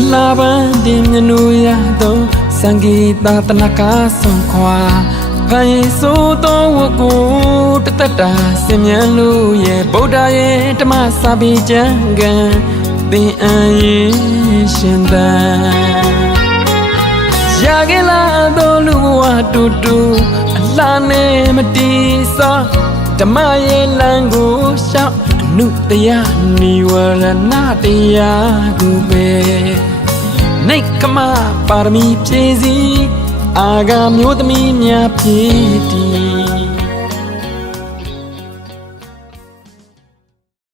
အလားပန်းတင်မြနူရသောစံဂီတာတနကားဆုံးခွာဖန်ရီဆိုသောဝတ်ကိုတသက်တာစင်မြန်းလို့ရဲ့ဗုဒ္ဓရဲ့ဓမ္မစာပေကျမ်းကန်သင်အန်ရဲ့ရှင်သန်ရခဲ့လာသောလူဘဝတူတူအလားနဲ့မတီးစောဓမ္မရဲ့လမ်းကိုရှောက်အ နုတရားနိဝရဏတရားကိုပဲနေကမပါရမီဖြည့်စည်းအာဂါမျိုးသမီးများဖြစ်တည်